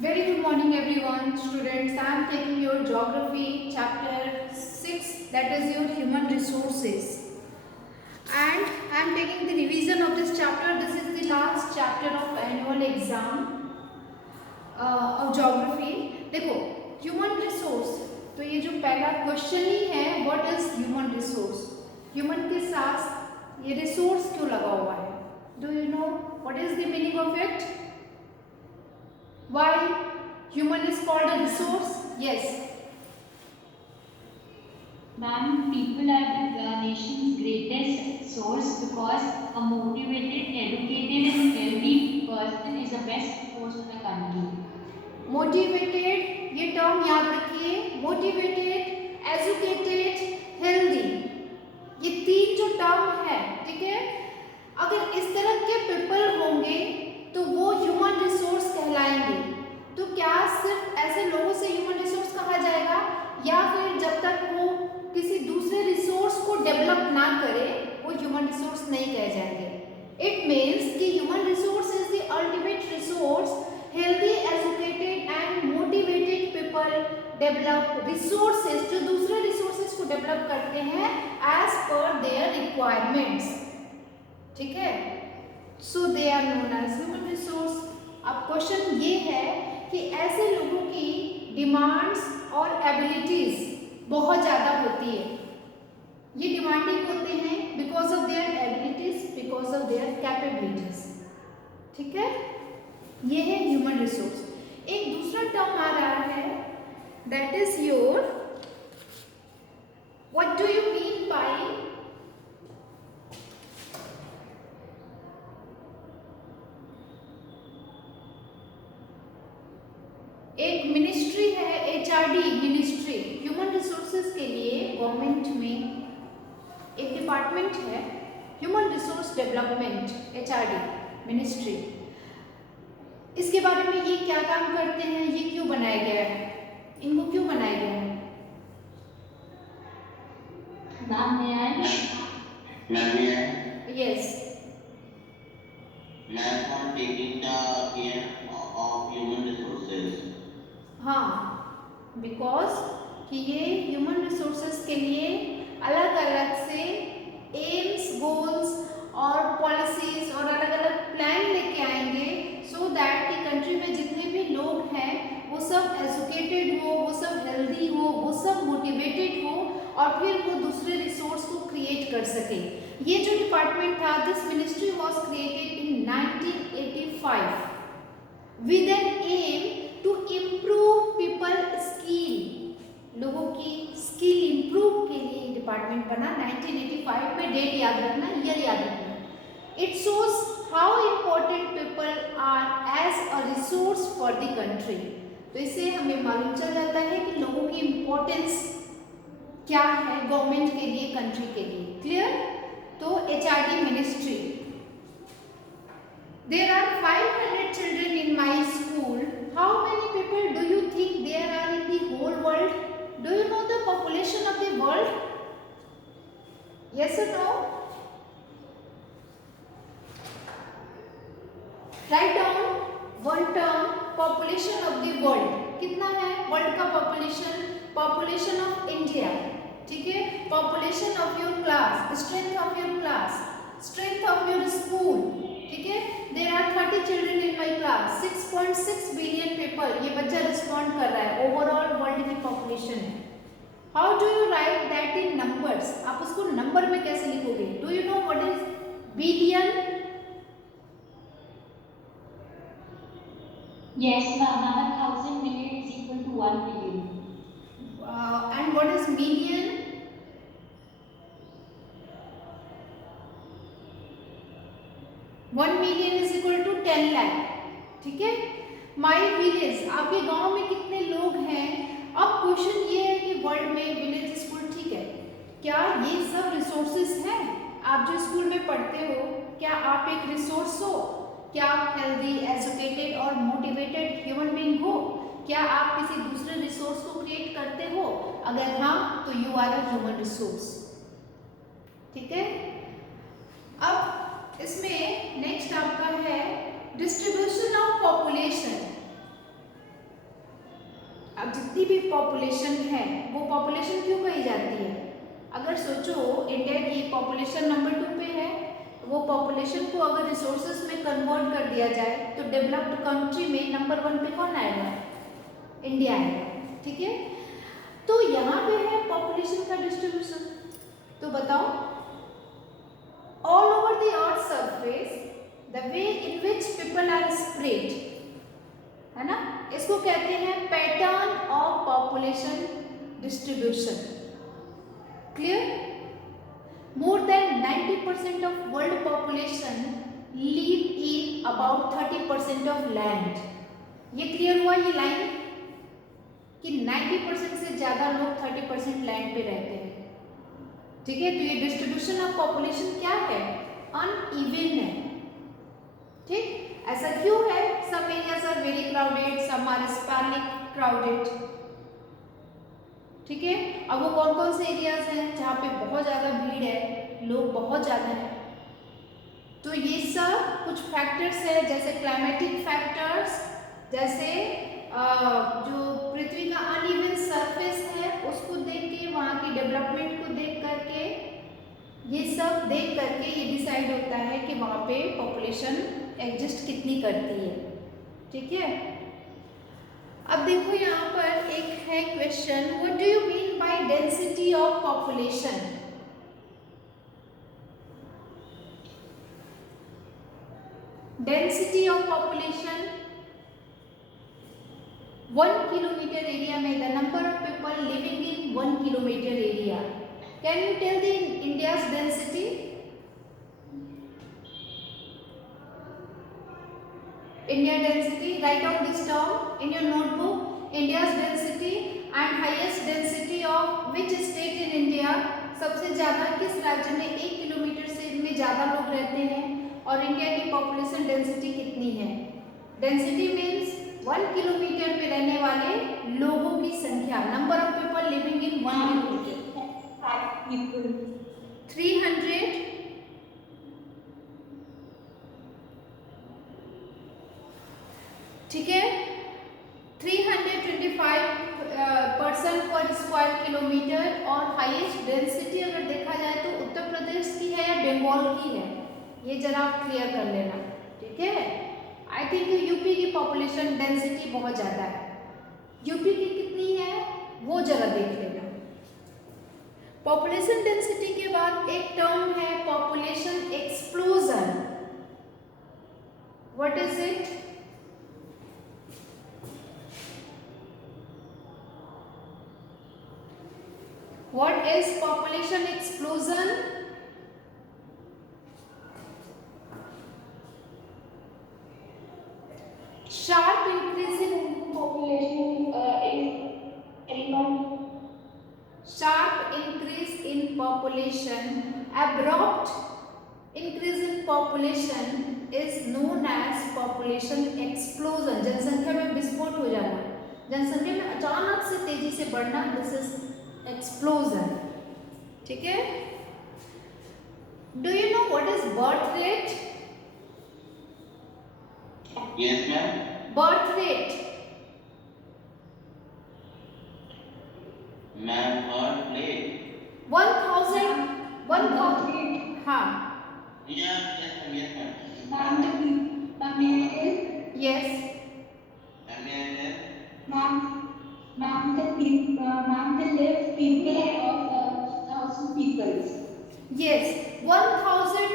Very good morning everyone, students. I am taking your geography chapter 6, that is your human resources. And I am taking the revision of this chapter. This is the last chapter of annual exam of geography. देखो human resource, तो ये जो पहला question ही है, what is human resource? Human के साथ ये resource क्यों लगा हुआ है? Do you know what is the meaning of it? Why human is called a resource? Yes. Ma'am, people are the nation's greatest source because a motivated, educated and healthy person is the best force in the country. Motivated, ये term याद रखिए. Motivated, educated, healthy. ये तीन जो term है, ठीक है? अगर इस तरह के people होंगे तो वो human resource कहलाएंगे. तो क्या सिर्फ ऐसे लोगों से human resource कहा जाएगा, या फिर जब तक वो किसी दूसरे रिसोर्स को डेवलप ना करे वो ह्यूमन रिसोर्स नहीं कहे जाएंगे. इट मीन्स कि human resource is the ultimate resource. Healthy, educated and motivated people develop resources, जो दूसरे रिसोर्सेज को डेवलप करते हैं एज पर देयर रिक्वायरमेंट्स. ठीक है, so they are known as human resource. अब क्वेश्चन ये है कि ऐसे लोगों की डिमांड्स और एबिलिटीज बहुत ज़्यादा होती है. ये डिमांडिंग होते हैं because of their abilities, because of their capabilities. ठीक है, ये है ह्यूमन रिसोर्स. एक दूसरा टर्म आ रहा है, that is your, what do you mean by एक मिनिस्ट्री है, HRD मिनिस्ट्री. ह्यूमन रिसोर्सेज के लिए गवर्नमेंट में एक डिपार्टमेंट है, human resource development, HRD ministry. इसके बारे में ये क्या काम करते हैं, ये क्यों बनाया गया है, इनको क्यों बनाया गया है? Ma'am, may I? Yes. Ma'am, for taking the care of human resources. हाँ, बिकॉज कि ये ह्यूमन रिसोर्सेज के लिए अलग अलग से एम्स, गोल्स और पॉलिसीज और अलग अलग प्लान लेके आएंगे, सो दैट कि कंट्री में जितने भी लोग हैं वो सब एजुकेटेड हो, वो सब हेल्दी हो, वो सब मोटिवेटेड हो और फिर वो दूसरे रिसोर्स को क्रिएट कर सके. ये जो डिपार्टमेंट था, this ministry was created in 1985 with an aim to improve people skill. लोगों की स्किल इम्प्रूव के लिए डिपार्टमेंट बना 1985 में. डेट याद रखना, ईयर याद रखना. It shows how important people are as a resource for the country. तो इससे हमें मालूम चल जाता है कि लोगों की इम्पोर्टेंस क्या है गवर्नमेंट के लिए, कंट्री के लिए. क्लियर? तो HRD ministry. There are 500 children in my school. How many people do you think there are in the whole world? Do you know the population of the world? Yes or no? Write down one term, population of the world. कितना है world का population? Population of India. ठीक है, population of your class, strength of your class, strength of your school. ठीक है, there are 30 children in my class, 6.6 billion people. ये बच्चा respond कर रहा है. ओवरऑल वर्ल्ड की पॉपुलेशन है. How do you write that in numbers? आप उसको नंबर में कैसे लिखोगे? Do you know what is billion? Yes, ma'am. 1,000 million is equal to 1 billion. And what is million? One million is equal to 10 lakh. ठीक है, my village, आपके गांव में कितने लोग हैं? अब क्वेश्चन ये है कि वर्ल्ड में विलेज, स्कूल, ठीक है, क्या ये सब रिसोर्सेज हैं? आप जो स्कूल में पढ़ते हो, क्या आप एक रिसोर्स हो? क्या आप हेल्दी, एजुकेटेड और मोटिवेटेड ह्यूमन बीइंग हो? क्या आप किसी दूसरे रिसोर्स को क्रिएट करते हो? अगर हाँ, तो you are a human resource. ठीक है, अब इसमें नेक्स्ट आपका है डिस्ट्रीब्यूशन ऑफ पॉपुलेशन. जितनी भी पॉपुलेशन है वो पॉपुलेशन क्यों कही जाती है? अगर सोचो इंडिया की पॉपुलेशन नंबर 2 पे है, वो पॉपुलेशन को अगर रिसोर्सेज में कन्वर्ट कर दिया जाए तो डेवलप्ड कंट्री में नंबर 1 पे कौन आएगा? इंडिया आएगा। ठीक है, तो यहाँ पे है पॉपुलेशन का डिस्ट्रीब्यूशन। तो बताओ, all over the earth surface the way in which people are spread, है ना, इसको कहते हैं pattern of population distribution. Clear? More than 90% of world population live in about 30% of land. ये क्लियर हुआ ये लाइन कि 90% से ज्यादा लोग 30% लैंड पे रहते हैं। ठीक है, तो ये डिस्ट्रीब्यूशन ऑफ पॉपुलेशन क्या है? अनइवन है। ठीक, ऐसा क्यों है? Some areas are very crowded, some are sparsely crowded. ठीक है, अब वो कौन कौन से एरियाज हैं जहाँ पे बहुत ज़्यादा भीड़ है, लोग बहुत ज़्यादा हैं? तो ये सब कुछ फैक्टर्स है, जैसे क्लाइमेटिक फैक्टर्स, जैसे जो पृथ्वी का अनइवन सरफेस है उसको देख के, वहाँ की डेवलपमेंट को देख करके, ये सब देख करके ये डिसाइड होता है कि वहाँ पे पॉपुलेशन एग्जिस्ट कितनी करती है। ठीक है, अब देखो यहाँ पर एक है question, what do you mean by density of population? Density of population 1 kilometer area में the number of people living in 1 kilometer area. Can you tell the India's density? India density, write down this term in your notebook. India's density and highest density of which state in India? सबसे ज़्यादा किस राज्य में 1 kilometre से में ज़्यादा लोग रहते हैं और इंडिया की पॉपुलेशन डेंसिटी कितनी है? डेंसिटी मीन्स 1 किलोमीटर पे रहने वाले लोगों की संख्या, number of people living in 1 kilometre. 300 ठीक है, 325 पर्सन पर स्क्वायर किलोमीटर। और हाईएस्ट डेंसिटी अगर देखा जाए तो उत्तर प्रदेश की है या बंगाल की है, ये जरा आप क्लियर कर लेना। ठीक है, आई थिंक यूपी की पॉपुलेशन डेंसिटी बहुत ज़्यादा है। यूपी की कितनी है वो जरा देख लेना। पॉपुलेशन डेंसिटी के बाद एक टर्म है population explosion. What is it? What is population explosion? Sharp increase in population sharp increase in population, abrupt increase in population is known as population explosion. जनसंख्या में विस्फोट हो जाना, जनसंख्या में अचानक से तेजी से बढ़ना, दिस इज एक्सप्लोजन। ठीक है, do you know what is birth rate? Yes, ma'am. Birth rate Ma'am, birth rate. 1000 हाँ, Yes, ma'am. Yes, ma'am. Ma'am, yes, the live people of 1,000 people. yes, 1000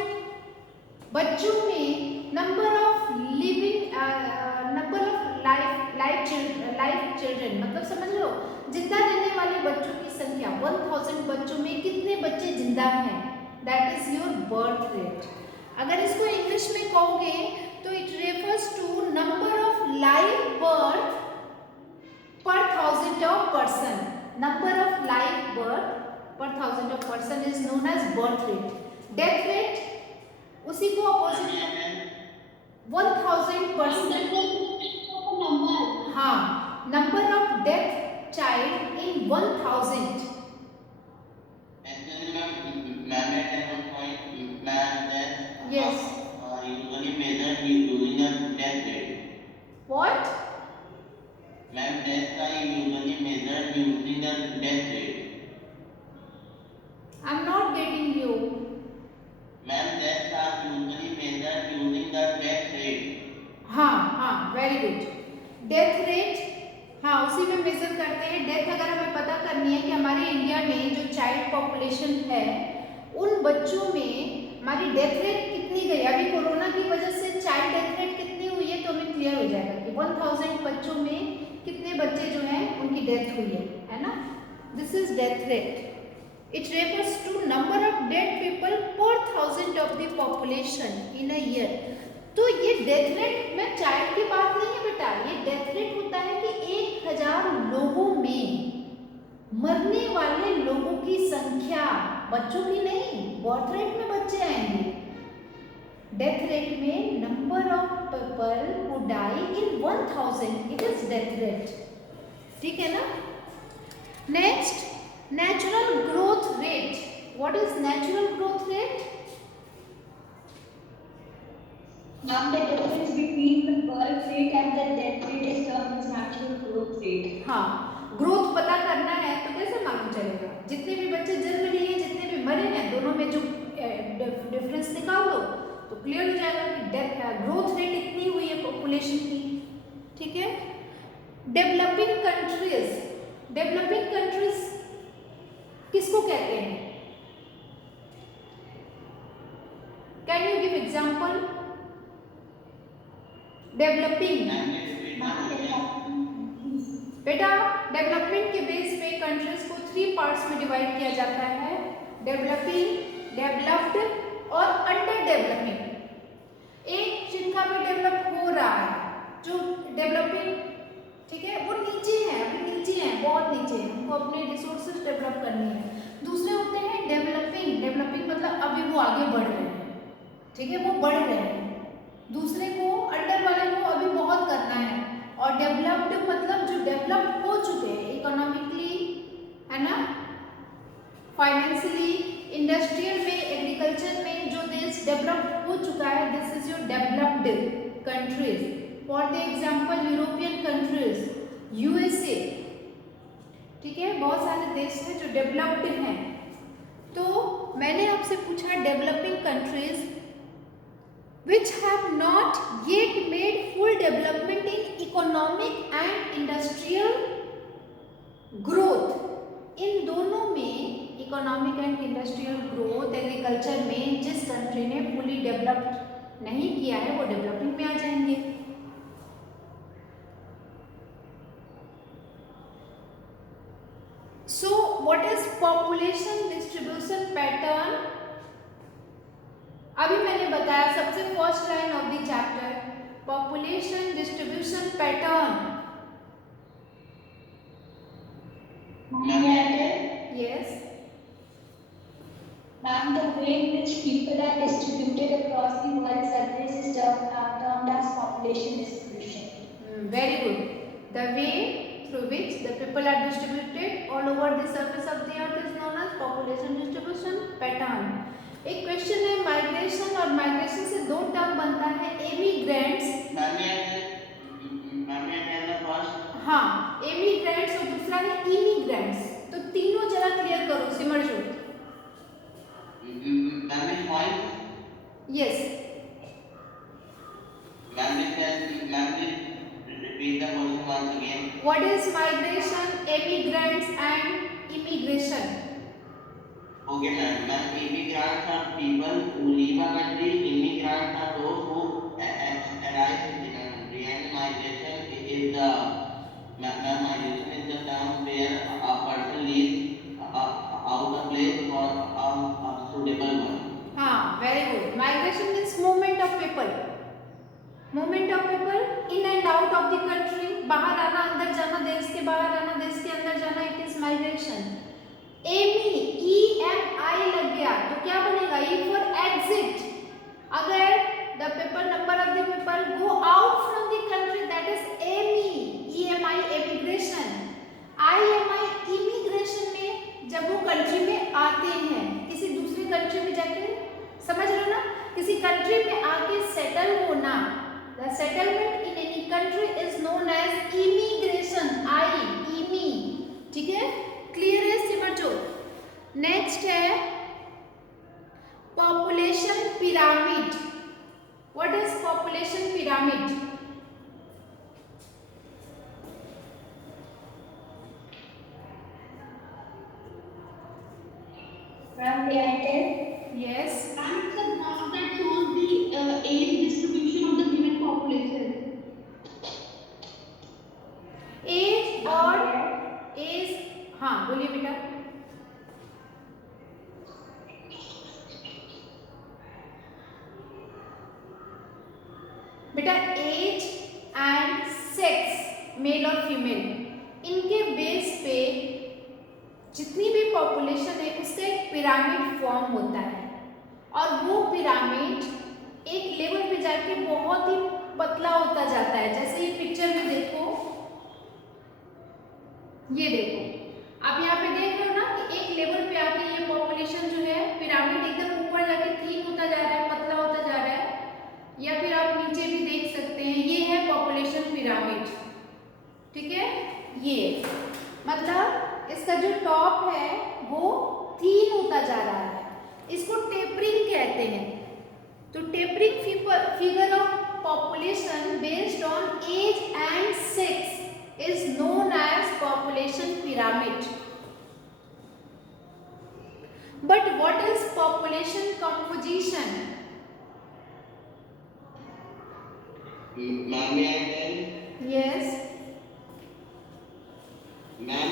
बच्चों में number of living life children मतलब समझ लो जिंदा रहने वाले बच्चों की संख्या 1000 बच्चों में कितने बच्चे जिंदा हैं, that is your birth rate. अगर इसको इंग्लिश में कहोगे तो it refers to number of live birth per 1000 of person. Number of live birth per 1000 of person is known as birth rate. Death rate उसी को opposite 1000 person. हाँ, number of death child in 1000. Actually, ma'am, at one point, ma'am, that Yes. usually measured using a death rate. What? Ma'am, death are usually death rate. I'm not getting you. Ma'am, deaths are usually measured using the death rate. हाँ, very good. Death rate, हाँ उसी में major करते हैं। Death अगर हमें पता करनी है कि हमारे इंडिया में जो चाइल्ड पॉपुलेशन है उन बच्चों में हमारी डेथ रेट कितनी गई, अभी कोरोना की वजह से चाइल्ड डेथ रेट कितनी हुई है, तो हमें क्लियर हो जाएगा कि 1000 बच्चों में कितने बच्चे जो हैं उनकी डेथ हुई है ना। This is death rate. It refers to number of dead people per 1000 of the population in a year. तो ये डेथ रेट में चाइल्ड की बात नहीं है बेटा, ये डेथ रेट होता है कि 1000 लोगों में मरने वाले लोगों की संख्या, बच्चों की नहीं, बर्थ रेट में बच्चे आएंगे। डेथ रेट में number of people who die in 1000, it is death rate. ठीक है ना। Next, natural growth rate. What is natural growth rate? Now the difference between the birth rate and the death rate is termed as natural growth rate. हाँ, growth पता करना है तो कैसे मालूम चलेगा? जितने भी बच्चे जन्म लिए हैं, जितने भी मरे हैं, दोनों में जो डिफरेंस निकाल लो तो क्लियर हो जाएगा कि ग्रोथ रेट इतनी हुई है पॉपुलेशन की। ठीक है। डेवलपिंग कंट्रीज, डेवलपिंग कंट्रीज किसको कहते हैं? Can you give example? Developing बेटा, डेवलपमेंट के बेस पे कंट्रीज को 3 पार्ट्स में डिवाइड किया जाता है, डेवलपिंग, डेवलप्ड और अंडर डेवलपिंग। एक जिनका भी डेवलप हो रहा है, जो डेवलपिंग, ठीक है, वो नीचे है, अभी नीचे है, बहुत नीचे है, हमको अपने रिसोर्सेज डेवलप करनी है। दूसरे होते हैं डेवलपिंग, डेवलपिंग मतलब अभी वो आगे बढ़ रहे हैं, ठीक है, वो बढ़ रहे हैं। दूसरे को, अंडर वाले को अभी बहुत करना है। और डेवलप्ड मतलब जो डेवलप हो चुके हैं इकोनॉमिकली, है ना, फाइनेंशियली, इंडस्ट्रियल में, एग्रीकल्चर में जो देश डेवलप हो चुका है, this is your developed countries. For the example European countries, USA, ठीक है, बहुत सारे देश हैं जो डेवलप्ड हैं। तो मैंने आपसे पूछा developing countries which have not yet made full development in economic and industrial growth। इन दोनों में, economic and industrial growth, agriculture में जिस कंट्री ने फुली डेवलप्ड नहीं किया है वो डेवलपिंग में आ जाएंगे। So what is population distribution pattern? अभी मैंने बताया सबसे first line of the chapter, population distribution pattern. Yes Ma'am, the way in which people are distributed across the world's surface is termed as population distribution. Very good. The way through which the people are distributed all over the surface of the earth is known as population distribution pattern. एक question है migration, और migration से 2 term बनता है, emigrants. हाँ, emigrants और दूसरा है इमिग्रेंट्स। तो तीनों जरा क्लियर करो, Simarjot. Yes, what is migration, emigrants and immigration? Okay, ma'am. Immigrants are people who leave a country. Immigrants are those who arrive in the country. And migration is the term where a person leaves out a place for a suitable one. हाँ, very good. Migration means movement of people. Movement of people in and out of the country. बाहर आना, अंदर जाना, देश के बाहर आना, देश के अंदर जाना, it is migration. EMI लग गया तो क्या बनेगा? E for exit. अगर the people, number of the people go out from the country, that is EMI, immigration. IMI, immigration में जब वो कंट्री में आते हैं, किसी दूसरी कंट्री में जाके, समझ लो ना, किसी कंट्री में आके सेटल होना, the settlement in any country is known as immigration. IME, ठीक है, pyramid? What is population pyramid? Ma'am, may I tell? Yes. Ma'am, it's a graph that shows the age distribution of the given population. Age और age, हाँ बोलिए बेटा। बेटा age and sex, male और female, इनके base पे जितनी भी पॉपुलेशन है उसका एक पिरामिड फॉर्म होता है, और वो पिरामिड एक लेवल पे जाके बहुत ही पतला होता जाता है। जैसे ये पिक्चर में देखो, ये देखो आप यहाँ पे देख रहे हो ना कि एक लेवल पे आके ये पॉपुलेशन जो है पिरामिड एकदम ऊपर जाके थिन होता जा रहा है, पतला होता जा रहा है, या फिर आप नीचे भी देख सकते हैं, ये है पॉपुलेशन पिरामिड। ठीक है, ये मतलब इसका जो टॉप है वो थिन होता जा रहा है, इसको टेपरिंग कहते हैं। तो tapering figure of population based on age and sex is known as population pyramid. But what is population composition? Ma'am, may I tell? Yes. Ma'am,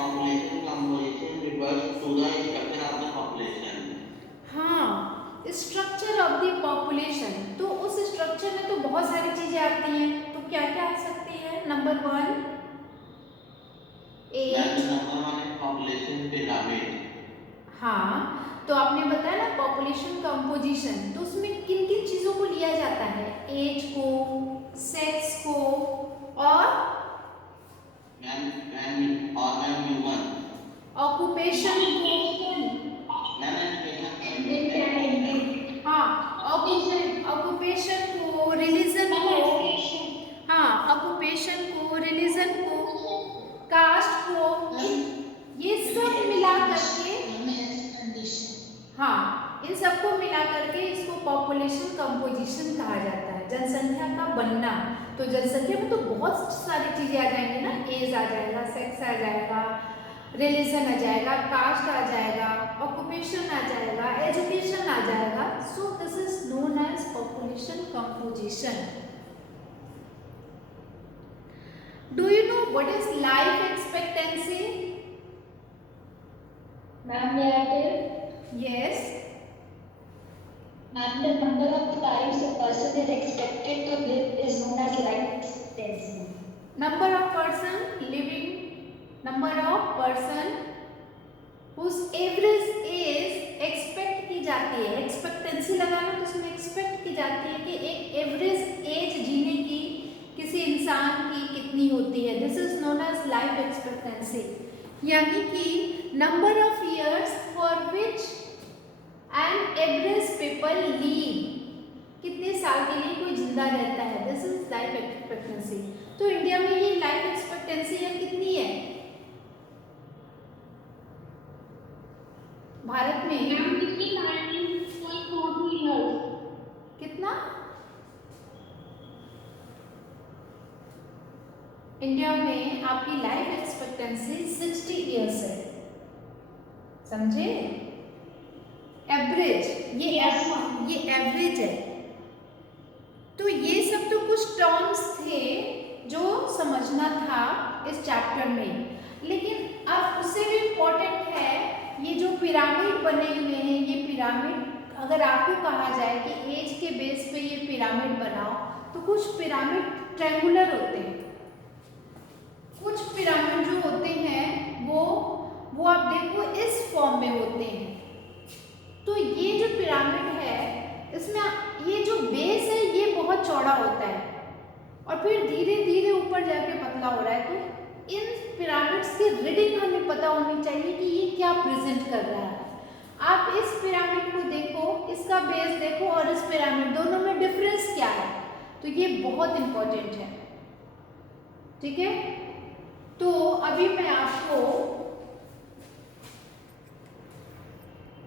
population composition refers to the structure of the population. हाँ, structure of the population. तो उस structure में तो बहुत सारी चीजें आती हैं, तो क्या क्या आ सकती है? Number 1 age. Number 1 population pyramid. हाँ, तो आपने बताया ना पॉपुलेशन कंपोजिशन, तो उसमें किन किन चीजों को लिया जाता है? एज को, सेक्स को, और ह्यूमन ऑक्यूपेशन को। हाँ, ऑक्यूपेशन को, रिलीजन को, हाँ ऑक्यूपेशन को, रिलीजन को, कास्ट को, ये सब मिला करके, हाँ इन सबको मिला करके इसको पॉपुलेशन कंपोजिशन कहा जाता है, जनसंख्या का बनना। तो जनसंख्या में तो बहुत सारी चीजें आ जाएंगी ना, एज आ जाएगा, सेक्स आ जाएगा, रिलीजन आ जाएगा, कास्ट आ जाएगा, ऑक्यूपेशन आ जाएगा, एजुकेशन आ जाएगा। So this is known as population composition. Do you know what is life expectancy? Ma'am, may I tell? Yes. Ma'am, the number of lives a person is expected to live is known as life expectancy. Number of person living, number of person whose average age expect की जाती है। Expectancy लगाना तो उसमें expect की जाती है कि एक एवरेज एज जीने की किसी इंसान की कितनी होती है। This is known as life expectancy, यानी कि number of years for which an average people live, कितने साल के लिए कोई जिंदा रहता है, दिस इज लाइफ एक्सपेक्टेंसी। तो इंडिया में ये लाइफ एक्सपेक्टेंसी है कितनी है? भारत में कितना? इंडिया में आपकी लाइफ एक्सपेक्टेंसी 60 इयर्स है, समझे? एवरेज, ये एवरेज है। तो ये सब तो कुछ टर्म्स थे जो समझना था इस चैप्टर में, लेकिन अब उससे भी इम्पोर्टेंट है ये जो पिरामिड बने हुए हैं, ये पिरामिड अगर आपको कहा जाए कि एज के बेस पे ये पिरामिड बनाओ, तो कुछ पिरामिड ट्रायंगुलर होते हैं, कुछ पिरामिड जो होते हैं वो आप देखो इस फॉर्म में होते हैं। तो ये जो पिरामिड है इसमें ये जो बेस है ये बहुत चौड़ा होता है और फिर धीरे धीरे ऊपर जाके पतला हो रहा है। तो इन पिरामिड्स की रीडिंग हमें पता होनी चाहिए कि ये क्या प्रेजेंट कर रहा है। आप इस पिरामिड को देखो, इसका बेस देखो और इस पिरामिड, दोनों में डिफरेंस क्या है, तो ये बहुत इंपॉर्टेंट है। ठीक है, तो अभी मैं आपको